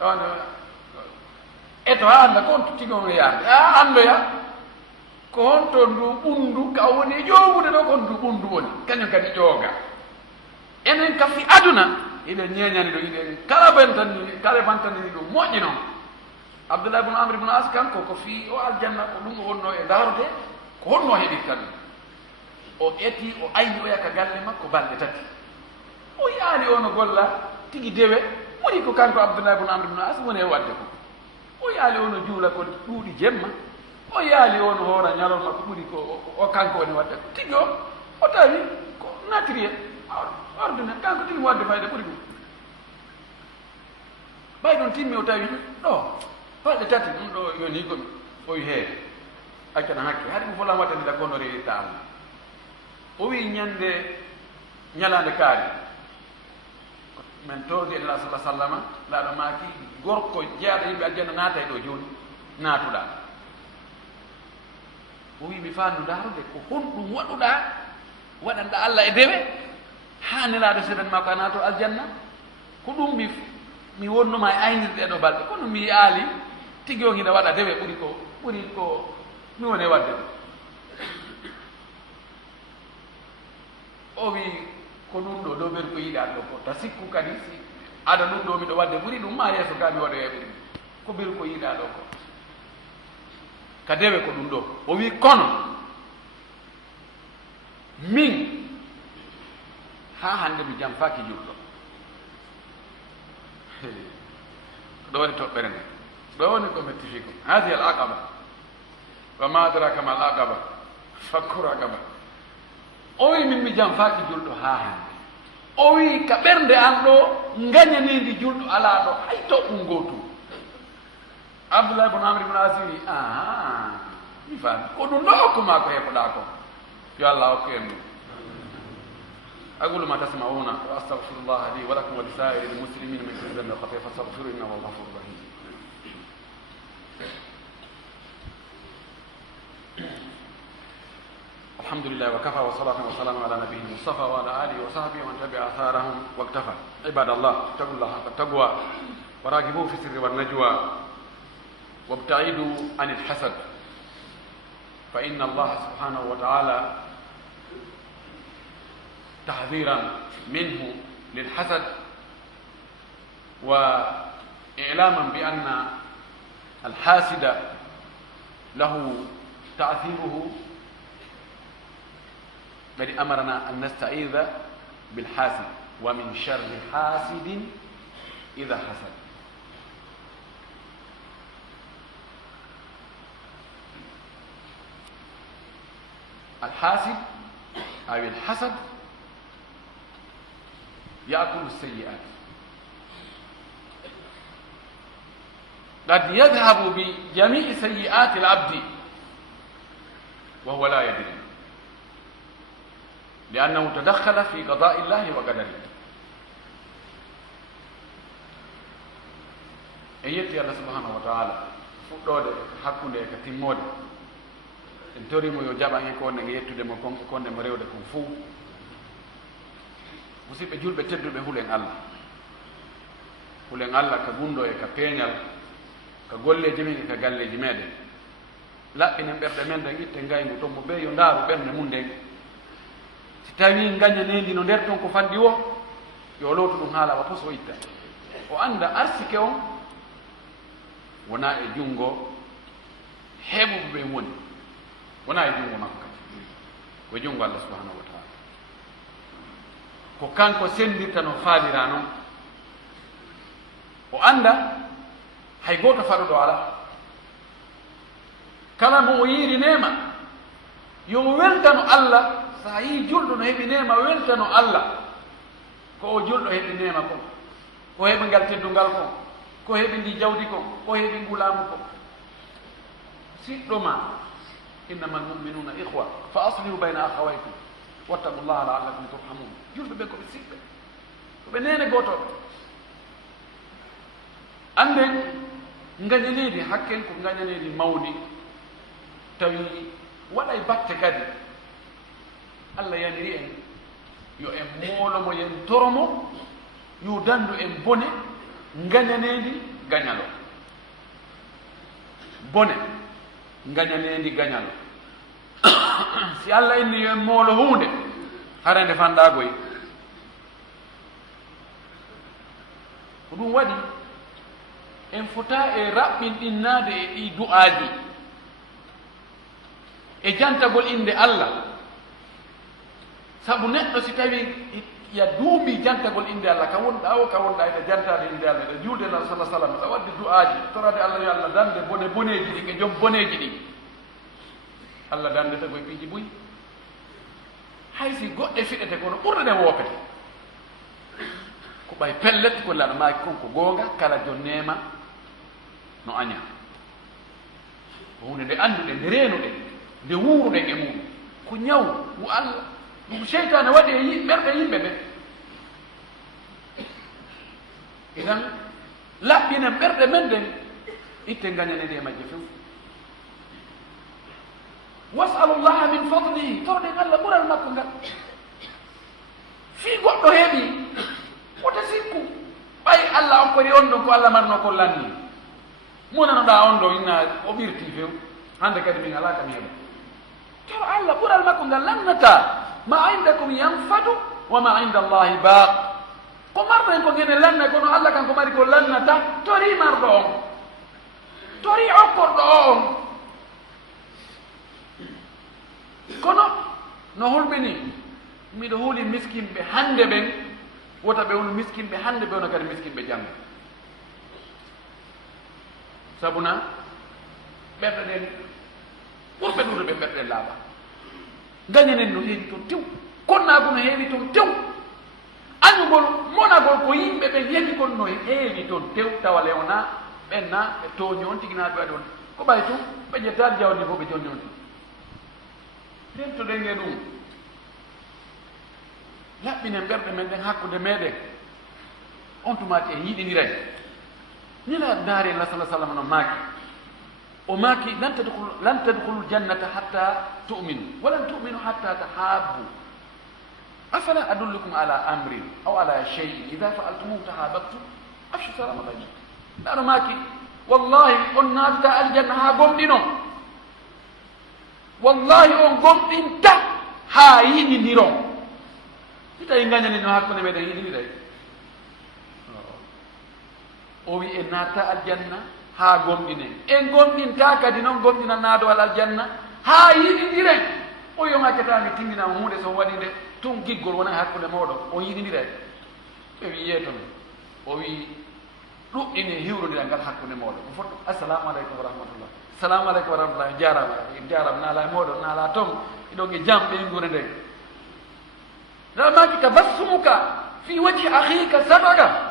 on eto ha annda ko on tigi on yaade anndoya ko honto ndu ɓunndu ka woni e ƴoogude ɗo kon ndu ɓunndu woni kañum kadi ƴooga enen ka fi aduna iɓe ñeeñani ɗo iɗen kala bantani ɗum moƴƴi noon Abdoullah ibne Amr ibne As kanko ko fii o aljanna ko ɗum o wonno e daarde ko honno heɓirta ɗum o eti o ayni o yaka galle makko balɗe tati o yaali ono golla tigi dewe woni ko kanko Abdoullah ibne Amr ibne As woni e wadde ko o yaali ono juula ko ɗuuɗi jemma o yaali ono hoora ñalolma ko ɓuri ko o kanko woni wadde ko tigi o tawi ko naturel ordine kanko tigi mo wadde fayde ɓuri ɗum ɓay ɗon timmi o tawi ɗo balɗe tati ɗum ɗo yoni komi oyi heede accana hakke haɗi mo folan wattandila kono rewirta Allah o wi ñande ñalande kaari men towde en la sallah sallama laaɗo maaki gorko jeyaɗo yimɓe aljanna naata e ɗo jooni naatuɗa o wi mi faandu daarude ko honɗum waɗuɗa waɗanɗa Allah e dewe haa nelaaɗo seeɗan ma ko a naato aljanna ko ɗum mi wonnuma e aynirde ɗo balɗe kono mi aali tigi o hina waɗa dewe ɓuri ko mi woni e wadde ɗum o wi ko ɗum ɗo dow ɓeri ko yiɗa ɗo ko ta sikku kadi si aɗa ɗum ɗo miɗo wadde ɓuri ɗum ma yeeso ka mi waɗa e ɓuri ko ɓeri ko yiɗa ɗo ko ka dewe ko ɗum ɗo o wi kono min ha hande mi jamfaki julɗo ɗo woni toɓɓere nde ɗo woni ko mettifi ko hadi al aqaba wa ma adraka ma al aqaba fakku raqaba o wi min mi jamfaki julɗo ha hande o wi ka ɓernde an ɗo gañanidi julɗo ala ɗo hay toɓɓum gotum Abdoullah ibne Amr ibne As wi mi faami ko ɗum ɗo hokkuma ko heɓoɗa ko yo Allah hokku en ɗum أقول ما تسمعون وأستغفر الله لي ولكم ولسائر المسلمين من كل ذنب وخطيئة فاستغفروا إنه هو الغفور الرحيم. الحمد لله وكفى وصلاة وسلام على نبيه المصطفى وعلى آله وصحبه ومن تبع آثارهم واكتفى. عباد الله اتقوا الله حق التقوى وراقبوه في السر والنجوى وابتعدوا عن الحسد فإن الله سبحانه وتعالى تحذيرا منه للحسد وإعلاما بأن الحاسد له تأثيره الذي أمرنا أن نستعيذ بالحاسد ومن شر حاسد إذا حسد. الحاسد أو الحسد يأكل السيئات قد يذهب بجميع سيئات العبد وهو لا يدري لأنه تدخل في قضاء الله وقدره. en yetti Allah subhanahu wa ta'ala fuɗɗode hakkunde ka timmode en torimo yo jaɓan e konde nge yettude mo kon konde mo rewde kon fuu musidɓe julɓe tedduɓe hulen Allah ka gundo e ka peeñal ka golleji men e ka galleji meɗen laɓɓinen ɓerɗe men ɗen itte ngaygu tommo ɓe yo ndaaru ɓernde mum nden si tawi gañanendi no nder ton ko fandi o yo lowtu ɗum haala wa pos o itta o anda arsike on wona e junngo heɓuɓe ɓen woni wona e junngo makko kadi ko junngo Allah subhanahu wa ta'ala ko kanko sendirta no faalira noon o anda hay gooto faɗuɗo ala kala mo o yiiri nema yo weltano Allah so a yii julɗo no heɓi nema weltano Allah ko o julɗo heɓi nema ko o heɓi ngal teddungal ko heɓi ndi jawdi ko heɓi ngulamu ko siɗɗo ma innama almuminuna ihwa fa aslihu bayna akhawaykum wattaqu llaha laallakum turhamun. julɓe ɓe koɓe siɓɓe koɓe nene gotoɓe. anden gañaneedi hakken ko gañaneedi mawdi tawi waɗay batte kadi allah yaniri en yo en moolomo yen toromo yo dandu en bone gañaneedi gañalo bone gañaneedi gañalo si allah inni yo en moolo hunde harande fanɗagoy ko ɗum waɗi en fota e raɓɓinɗinnade e ɗi du'aaji e jantagol inde allah. sabu neɗɗo si tawi ya duuɓi jantagol inde allah ka wonɗa o ka wonɗa ede jantade inde allah ɗe julde allah sallah sallam ɗa wadde du'aaji torade allah yo allah dande bone boneji ɗi ke joom boneji ɗi allah dandeta koye piiji buy hay si goɗɗe fiɗete kono ɓurde ɗe woopete ko ɓay pellet ko laɗa maaki kon ko goonga kala jo neema no aña ko hunde nde annduɗe nde reenuɗe nde wuuruɗen e muɗum ko ñaw wo allah ɗum cheytane waɗi e ɓerɗe yimɓe ɓe. idan laɓɓinen ɓerɗe men ɗen itte gañanede e majje few. wasalu llaha min fadlihi torɗen allah ɓural makko ngal fii goɗɗo heeɓi wota sikku ɓay allah okkori on ɗon ko allah marno ko lanni munanoɗa on ɗo inna o ɓirti few hande kadi min ala kam heeɓa toro allah ɓural makko ngal lannata ma indakum yanfadu wa ma inda allahi baaq ko marɗen ko ngene lanna kono allah kanko mari ko lannata tori marɗo on tori okkorɗo o on kono no hulɓini miɗo huuli miskinɓe hande ɓen wota ɓe wono miskinɓe hande ɓe wono kadi miskinɓe janngo sabuna ɓerɗe ɗen ɓurɓe ɗuɗo ɓe ɓerɗe laaɓa gañanen no heewi toon tew konnago no heewi toon tew añugol monagol ko yimɓe ɓe yedi kon no heewi toon tew tawa lewna ɓenna ɓe tooñi on tigi naa ɓe waɗi on ko ɓay toon ɓe ƴettani jawdi fof ɓe jonni on tigi rentoɗen e ɗum laɓɓinen ɓerɗe men ɗen hakkude meɗen on tumati en yiɗiniray nila daari allah sallah sallam no maaki o maaki lan tadkhulu ljannata hatta tu'minu walan tu'minu hatta tahabbu afala adullukum ala amrin aw ala cheyin ida faaltumuhu tahabaktum afshu salama baynakum ɗaɗo maaki wallahi on naatata aljanna ha gomɗino wallahi on gomɗinta ha yiɗiniron si tawi gañani no hakkude meɗen yiɗiniray o wi en natta aljanna ha gomɗinen en gomɗinta kadi noon gomɗinannaadowal aljanna ha yiɗidiren o yoŋaccatami timmina hunde so waɗi nde tun giggol wona hakkude moɗon on yiɗidiray ɓe wi yeeton o wi ɗuɗɗine hiwrodiral ngal hakkude moɗon o fotto assalamu aleykum wa rahmatullah assalamu aleykum wa rahmatullah jarama naala e moɗon naala toon iɗon e jam ɓeyngure nden ramaki tabassumuka fi wajhi akhika sadaqa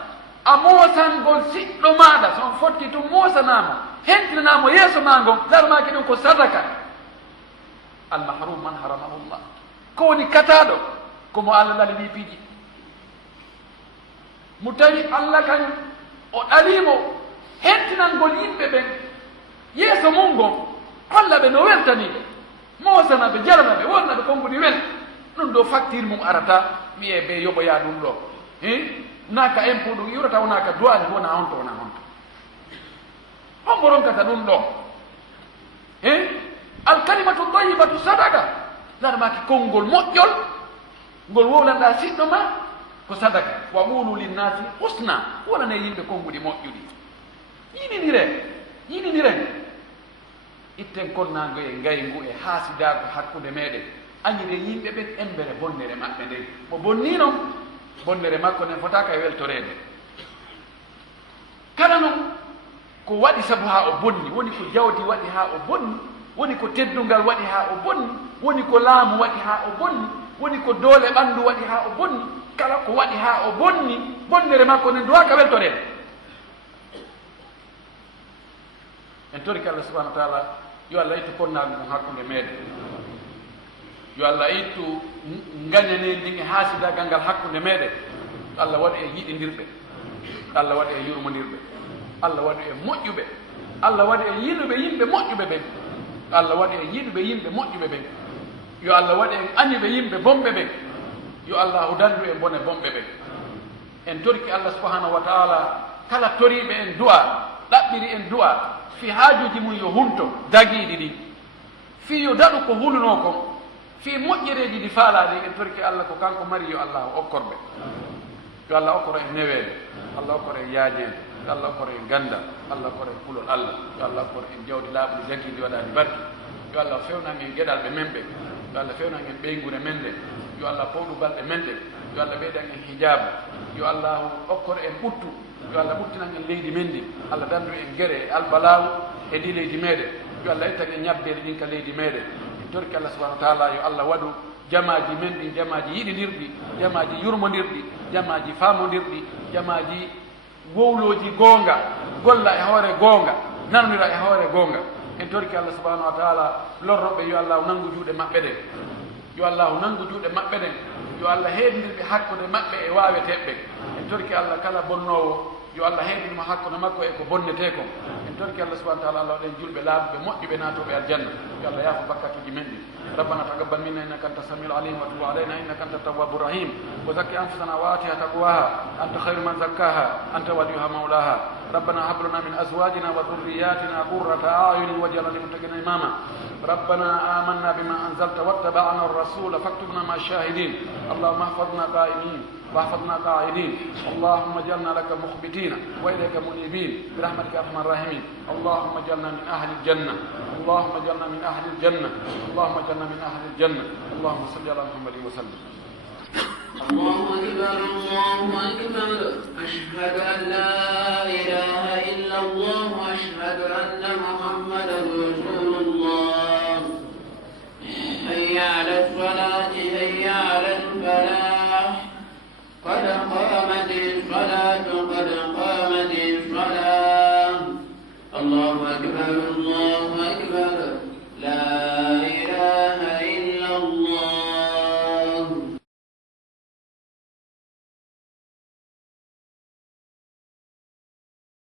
a moosangol siɗɗo maɗa son fotti tum moosanamo hentinanamo yeeso ma ngon darmaki ɗum ko sadaka almahrum man haramahu llah ko woni kataɗo komo allah ɗali wi piiji mo tawi allah kan o ɗalimo hentinangol yimɓe ɓen yeeso mum ngon holla ɓe no weltaniɓe moosanaɓe jaranaɓe wonnaɓe konngudi wel ɗum ɗo facture mum arata wiye ɓe yoɓoya ɗum ɗo naka impôt ɗum yurata wonaka duwani wona honto wona honto hombo ronkata ɗum ɗo alkalimatu tayibatu sadaka larmaki konngol moƴƴol ngol wowlanɗa siɗɗo ma ko sadaka wa qulu linnasi husna wonane yimɓe konngudi moƴƴuɗi yiɗiniren itten konnago e ngaygu e haasidago hakkude meɗen añire yimɓe ɓen embere bonnere maɓɓe nden mo bonni noon bonnere makko nden fotaka e weltorede kala noon ko waɗi sabu ha o bonni woni ko jawdi waɗi ha o bonni woni ko teddungal waɗi ha o bonni woni ko laamu waɗi ha o bonni woni ko doole ɓanndu waɗi ha o bonni kala ko waɗi ha o bonni bonnere makko nden duwaka weltorede en toriki Allah subahanahu wa taala yo Allah ittu konnagu mum hakkude meɗen yo Allah ittu gañane ndin e haasidagal ngal hakkude meɗen Allah waɗi e yiɗidirɓe Allah waɗi e yurmodirɓe Allah waɗi e moƴƴuɓe Allah waɗi e yiɗuɓe yimɓe moƴƴuɓe ɓen Allah waɗi e yiɗuɓe yimɓe moƴƴuɓe ɓen yo Allah waɗi en aniɓe yimɓe bomɓe ɓen yo Allah dandu e bone bomɓe ɓen en torki Allah subahanahu wa taala kala toriɓe en du'a ɗaɓɓiri en du'a fi haajuji mum yo hunto dagiiɗi ɗi fi yo daɗu ko hulno kon fi moƴƴereji ɗi faalaɗi en torki Allah ko kanko mari yo Allah okkorɓe yo Allah okkoro e neweede Allah okkoro e yaajede yo Allah okkoro e gandal Allah okkoro e kulol Allah yo Allah okkoro en jawdi laaɓuɗi jagiɗi waɗaɗi barki yo Allah fewnan en gueɗalɓe men ɓe yo Allah fewnan en ɓeygure men ɗe yo Allah powɗu balɗe men ɗe yo Allah ɓeydan en hijabu yo Allah okkoro en ɓuttu yo Allah ɓuttinan en leydi men ndi Allah dandu en guere e albalawu e ɗi leydi meɗen yo Allah ittan en ñabbere ɗin ka leydi meɗen en torki Allah subahanahu wa taala yo Allah waɗu jamaji men ɗin jamaji yiɗidirɗi jamaji yurmodirɗi jamaji famodirɗi jamaji wowloji goonga golla e hoore goonga nanodira e hoore goonga en torki Allah subahanahu wa taala lorroɓe yo Allah nanngu juuɗe maɓɓe ɗen yo Allah nanngu juuɗe maɓɓe ɗen yo Allah heeɗidirɓe hakkude maɓɓe e waaweteɓɓe en torki Allah kala bonnowo yo Allah heeɗinimo hakkude makko e ko bonnete ko en torki Allah subahanahu wa taala Allah waɗen julɓe laaɓuɓe moƴƴuɓe naatoɓe aljanna yo Allah yaafo bakkatuji men ɗi ربنا تقبل منا انك انت السميع العليم وتب علينا انك انت التواب الرحيم وزكي انفسنا واتها تقواها انت خير من زكاها انت وليها مولاها ربنا هب لنا من ازواجنا وذرياتنا قرة اعين واجعلنا للمتقين اماما ربنا آمنا بما انزلت واتبعنا الرسول فاكتبنا مع الشاهدين اللهم احفظنا قائمين واحفظنا قاعدين اللهم اجعلنا لك مخبتين واليك منيبين برحمتك يا ارحم الراحمين اللهم اجعلنا من اهل الجنه اللهم اجعلنا من اهل الجنه اللهم اجعلنا من اهل الجنه اللهم صل على محمد وسلم الله أكبر الله أكبر أشهد أن لا إله إلا الله وأشهد أن محمدا رسول الله حي على الصلاة حي على الفلاح قد قامت